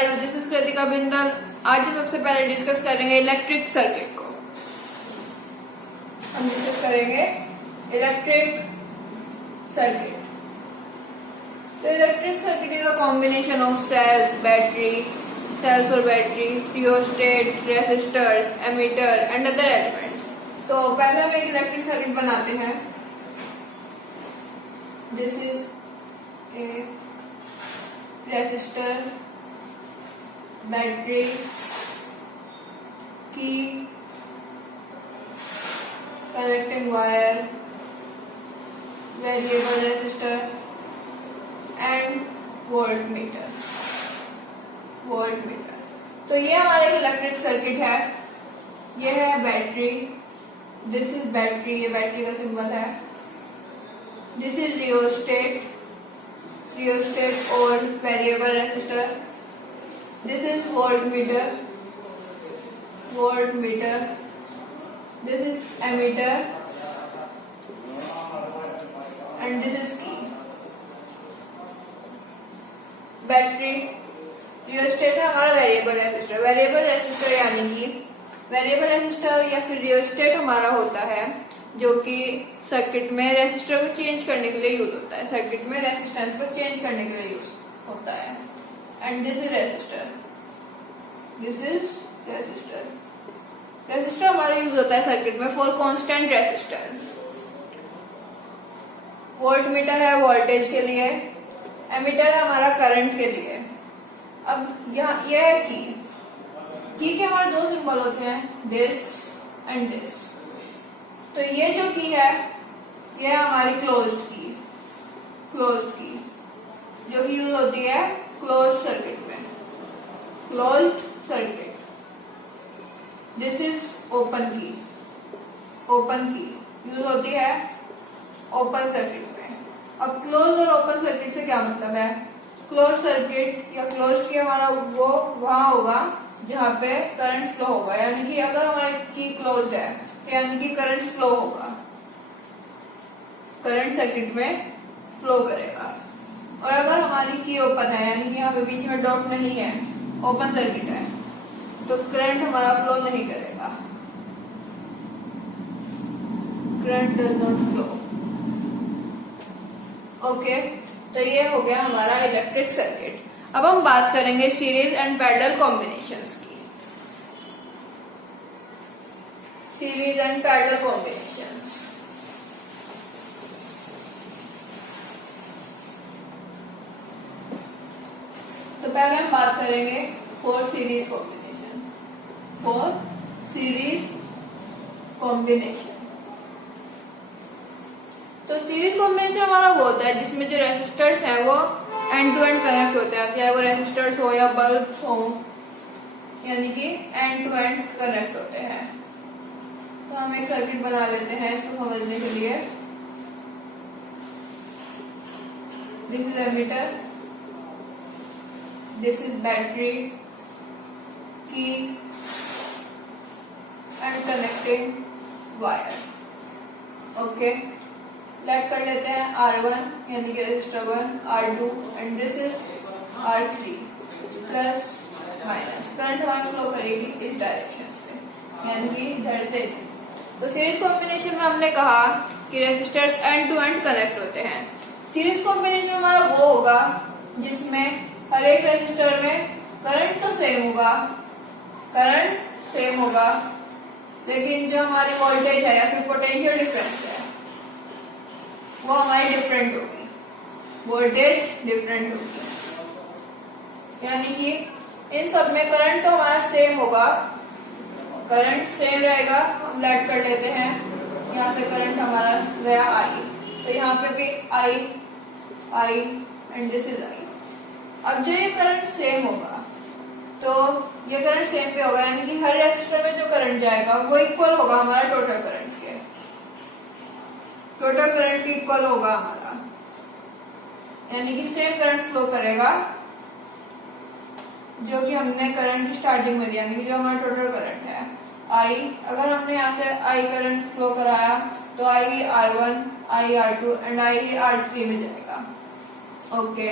Guys, this is Kritika Bindal. आज हम सबसे पहले डिस्कस करेंगे इलेक्ट्रिक सर्किट को। हम डिस्कस करेंगे इलेक्ट्रिक सर्किट। तो electric circuit is a combination of cells और battery, rheostat, resistors, ammeter and other elements. तो पहले हम एक इलेक्ट्रिक सर्किट बनाते हैं। This is a resistor, battery, key, connecting wire, variable resistor and voltmeter. तो ये हमारा एक इलेक्ट्रिक सर्किट है। ये है बैटरी, दिस इज बैटरी, ये बैटरी का सिंबल है। दिस इज रियोस्टेट और variable resistor. This is voltmeter, this is ammeter and this is key. Battery, rheostat है हमारा वेरिएबल रेसिस्टर। वेरिएबल रेसिस्टर यानी कि वेरिएबल रेसिस्टर या फिर रियोस्टेट हमारा होता है जो कि सर्किट में रेसिस्टर को चेंज करने के लिए यूज होता है। सर्किट में रेसिस्टेंस को चेंज करने के लिए यूज होता है। And this is resistor, resistor हमारा यूज होता है सर्किट में फॉर कांस्टेंट रेसिस्टेंस। वोल्टमीटर है वोल्टेज के लिए, एमीटर है हमारा करंट के लिए। अब यहाँ यह है की के हमारे दो सिंबल होते हैं, दिस एंड दिस। तो ये जो की है ये है हमारी क्लोज्ड की जो कि यूज होती है क्लोज्ड सर्किट में। दिस इज ओपन की यूज होती है ओपन सर्किट में। अब क्लोज और ओपन सर्किट से क्या मतलब है? क्लोज सर्किट या क्लोज की हमारा वो वहां होगा जहाँ पे करंट फ्लो होगा, यानी कि अगर हमारी की क्लोज है यानी कि करंट फ्लो होगा, करंट सर्किट में फ्लो करेगा। और अगर हमारी की ओपन है यानी कि यहाँ पे बीच में डॉट नहीं है, ओपन सर्किट है, तो करंट हमारा फ्लो नहीं करेगा। Current does not flow. Okay, तो ये हो गया हमारा इलेक्ट्रिक सर्किट। अब हम बात करेंगे सीरीज एंड पैरेलल कॉम्बिनेशंस की। Series and parallel combinations. तो पहले हम बात करेंगे फॉर सीरीज कॉम्बिनेशन। तो सीरीज कॉम्बिनेशन हमारा वो होता है जिसमें जो रेसिस्टर्स हैं वो एंड टू एंड कनेक्ट होते हैं, चाहे वो रेसिस्टर्स हो या बल्ब्स हो, यानी कि एंड टू एंड कनेक्ट होते हैं। तो हम एक सर्किट बना लेते हैं इसको समझने के लिए। This is ammeter, this is battery, key and connecting wire. Okay, let कर लेते हैं R1 यानी कि resistor 1, R2 and this is R3 plus minus. Current हमारा फ्लो करेगी इस डायरेक्शन पे यानी कि इधर से। तो सीरीज कॉम्बिनेशन में हमने कहा कि resistors end to end connect होते हैं। सीरीज कॉम्बिनेशन हमारा वो होगा जिसमें हर एक रेसिस्टर में करंट तो सेम होगा, लेकिन जो हमारी वोल्टेज है या फिर पोटेंशियल डिफरेंस है वो हमारी डिफरेंट होगी, वोल्टेज डिफरेंट होगी। यानी कि इन सब में करंट तो हमारा सेम होगा, करंट सेम रहेगा। हम लेट कर लेते हैं, यहाँ से करंट हमारा गया I, तो यहाँ पे भी I and this is I। अब जो ये करंट सेम होगा तो ये करंट सेम पे होगा, यानी कि हर रेजिस्टर में जो करंट जाएगा वो इक्वल होगा हमारा टोटल करंट के। टोटल करंट की इक्वल होगा हमारा, यानी कि सेम करंट फ्लो करेगा जो कि हमने करंट स्टार्टिंग में दिया, यानी कि जो हमारा टोटल करंट है I। अगर हमने यहाँ से I करंट फ्लो कराया तो I he R1, I R2 and I he R3 में जाएगा। ओके,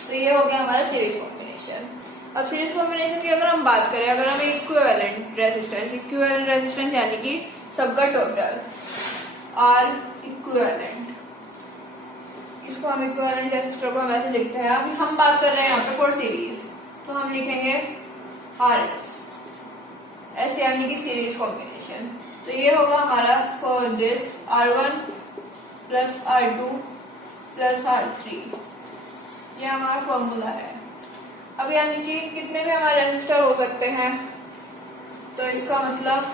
तो ये हो गया हमारा सीरीज कॉम्बिनेशन। अब सीरीज कॉम्बिनेशन की अगर हम बात करें, अगर हम इक्विवेलेंट रेजिस्टेंस यानी कि सबका टोटल आर इक्विवेलेंट, इसको हम इक्विवेलेंट रेजिस्टर को हम ऐसे लिखते हैं। अभी हम बात कर रहे हैं यहाँ पे फॉर सीरीज, तो हम लिखेंगे आर एस यानी कि सीरीज कॉम्बिनेशन। तो ये होगा हमारा for this R1 plus R2 plus R3, ये हमारा फॉर्मूला है। अब यानी कि कितने भी हमारे रेजिस्टर हो सकते हैं, तो इसका मतलब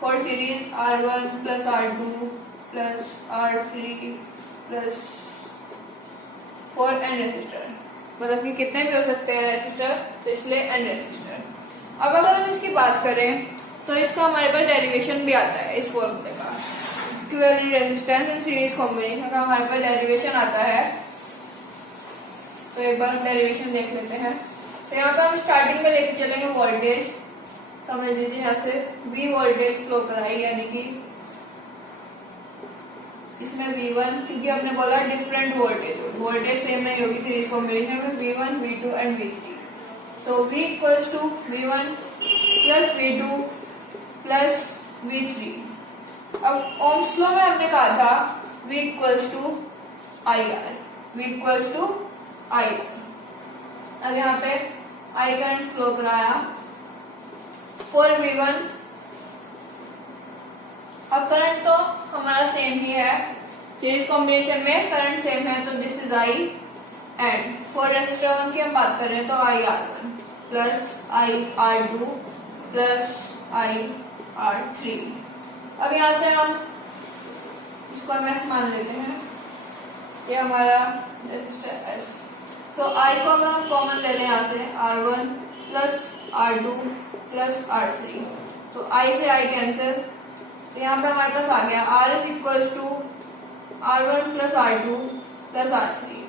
for series R1 plus R2 plus R3 plus for n resistor, मतलब कि कितने भी हो सकते हैं रेजिस्टर, तो इसलिए n रेजिस्टर। अब अगर हम इसकी बात करें तो इसका हमारे पास डेरिवेशन भी आता है इस फॉर्मूले का, equivalent resistance in series combination का हमारे पास डेरिवेशन आता है। तो एक बार हम डेरिवेशन देख लेते हैं। तो यहाँ पे हम स्टार्टिंग में लेके चलेंगे वोल्टेज, समझ लीजिए यहाँ से V वोल्टेज फ्लो कराई, यानी कि इसमें V1, क्योंकि हमने बोला डिफरेंट वोल्टेज सेम नहीं होगी सीरीज कॉम्बिनेशन में, V1 V2 एंड V3। तो V equals to V1 plus V2 plus V3। अब ओम्स लॉ में हमने कहा था V equals to IR, V equals to IR। अब यहाँ पे I करंट फ्लो कराया फॉर V1। अब करंट तो हमारा सेम ही है, सीरीज कॉम्बिनेशन में करंट सेम है, तो this is I। And for resistor 1 की हम बात कर रहे हैं, तो IR1 plus IR2 plus IR3। अब यहाँ से हम इसको MS मान लेते हैं, ये हमारा रेजिस्टर S। तो I को अगर हम कॉमन ले लें यहाँ से, R1 plus R2 plus R3, तो I से I कैंसिल, तो यहाँ पे हमारे पास आ गया R is equals to R1 plus R2 plus R3,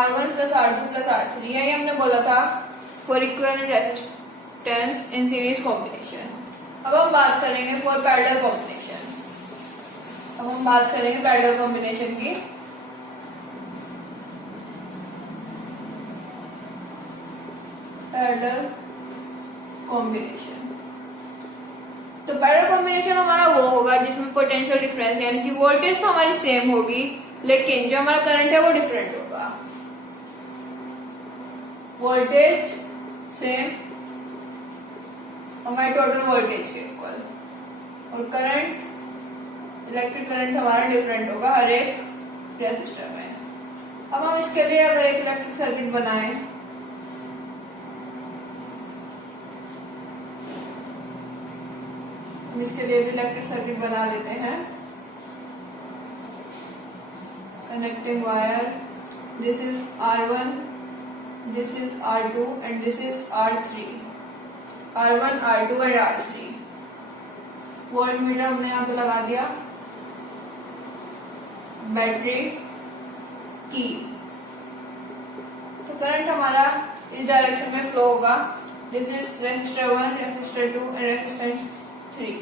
R1 plus R2 plus R3, यही हमने बोला था for equivalent resistance in series combination. अब हम बात करेंगे फॉर पैरेलल कॉम्बिनेशन। अब हम बात करेंगे पैरेलल कॉम्बिनेशन की। पैरेलल कॉम्बिनेशन, तो पैरेलल कॉम्बिनेशन हमारा वो होगा जिसमें पोटेंशियल डिफरेंस यानी कि वोल्टेज तो हमारी सेम होगी, लेकिन जो हमारा करंट है वो डिफरेंट होगा। वोल्टेज सेम हमारे टोटल वोल्टेज के इक्वल, और करंट, इलेक्ट्रिक करंट हमारा डिफरेंट होगा हर एक रेजिस्टर में। अब हम इसके लिए अगर एक इलेक्ट्रिक सर्किट बनाएं, हम इसके लिए भी इलेक्ट्रिक सर्किट बना लेते हैं। Connecting wire, this is R1, this is R2 and this is R3, R1 R2 and R3। Volt meter हमने यहाँ पे लगा दिया, बैटरी की, तो करंट हमारा इस डायरेक्शन में फ्लो होगा। This is resistor 1, resistor 2 and resistance 3,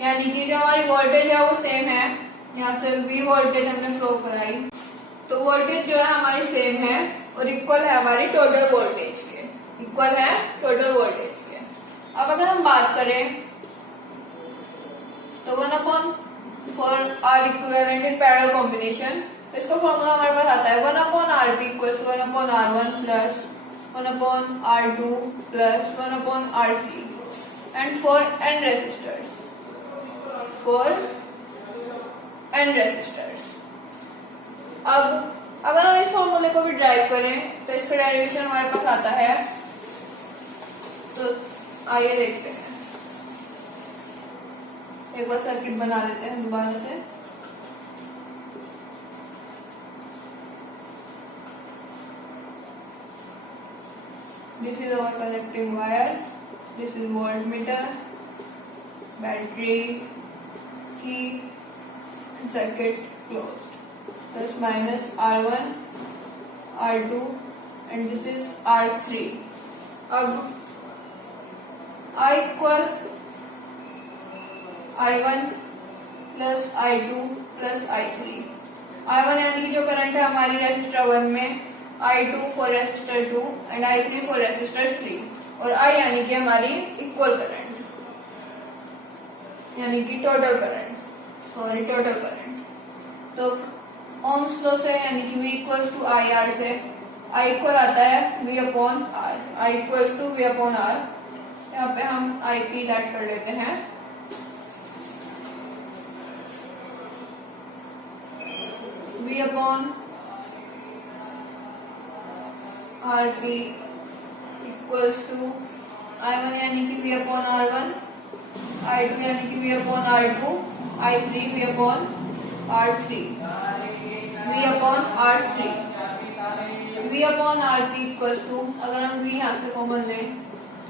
यानी कि जो हमारी वोल्टेज है वो सेम है। यहाँ से V वोल्टेज हमने फ्लो कराई, तो वोल्टेज जो है हमारी सेम है और इक्वल है हमारी टोटल वोल्टेज के, इक्वल है टोटल वोल्टेज के। अब अगर हम बात करें तो 1 for R equivalent in parallel combination, तो इसका फॉर्मूला हमारे पास आता है 1/RP equals 1/R1 plus 1/R2 plus 1/R3 and for n resistors, for n resistors. अब अगर हम इस फॉर्मूले को भी ड्राइव करें तो इसका डेरिवेशन हमारे पास आता है, तो आइए देखते हैं। एक बार सर्किट बना लेते हैं दोबारा से। This is our connecting wire, this is voltmeter, battery key, circuit closed, plus minus R1, R2 and this is R3। अब I equal I1 plus I2 plus I3, I1 यानी कि जो करंट है हमारी रेसिस्टर 1 में, I2 for resistor 2 and I3 for resistor 3, और I यानी कि हमारी इक्वल करंट, यानी कि टोटल करंट, टोटल करंट। तो ओम्स लॉ से यानी कि V equals to I R से I इक्वल आता है V upon R, I equals to V upon R। यहाँ पे हम IP लेट कर लेते हैं, V upon RP equals to I1 यानी कि V अपॉन R1, I2 यानी कि V upon R2, I3 V upon R3, V upon R3। V upon RP equals to, अगर हम V यहाँ से कॉमन लें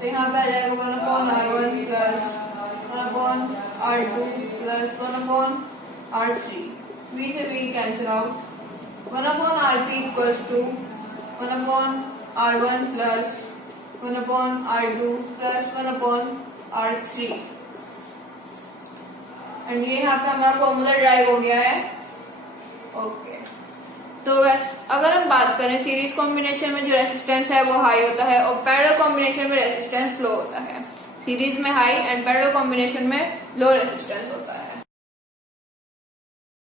तो यहाँ पे आ जाएगा 1 upon R1 plus 1 upon R2 plus 1 upon R3। V से V cancel out, 1 upon RP equals to 1 upon R1 plus 1 upon R2 plus 1 upon R3। And ये यहाँ पे हमारा फॉर्मूला ड्राइव हो गया है। ओके, तो वैसे अगर हम बात करें सीरीज कॉम्बिनेशन में जो रेसिस्टेंस है वो हाई होता है और पैरेलल कॉम्बिनेशन में रेसिस्टेंस लो होता है। सीरीज में हाई एंड पैरेलल कॉम्बिनेशन में लो रेसिस्टेंस होता है।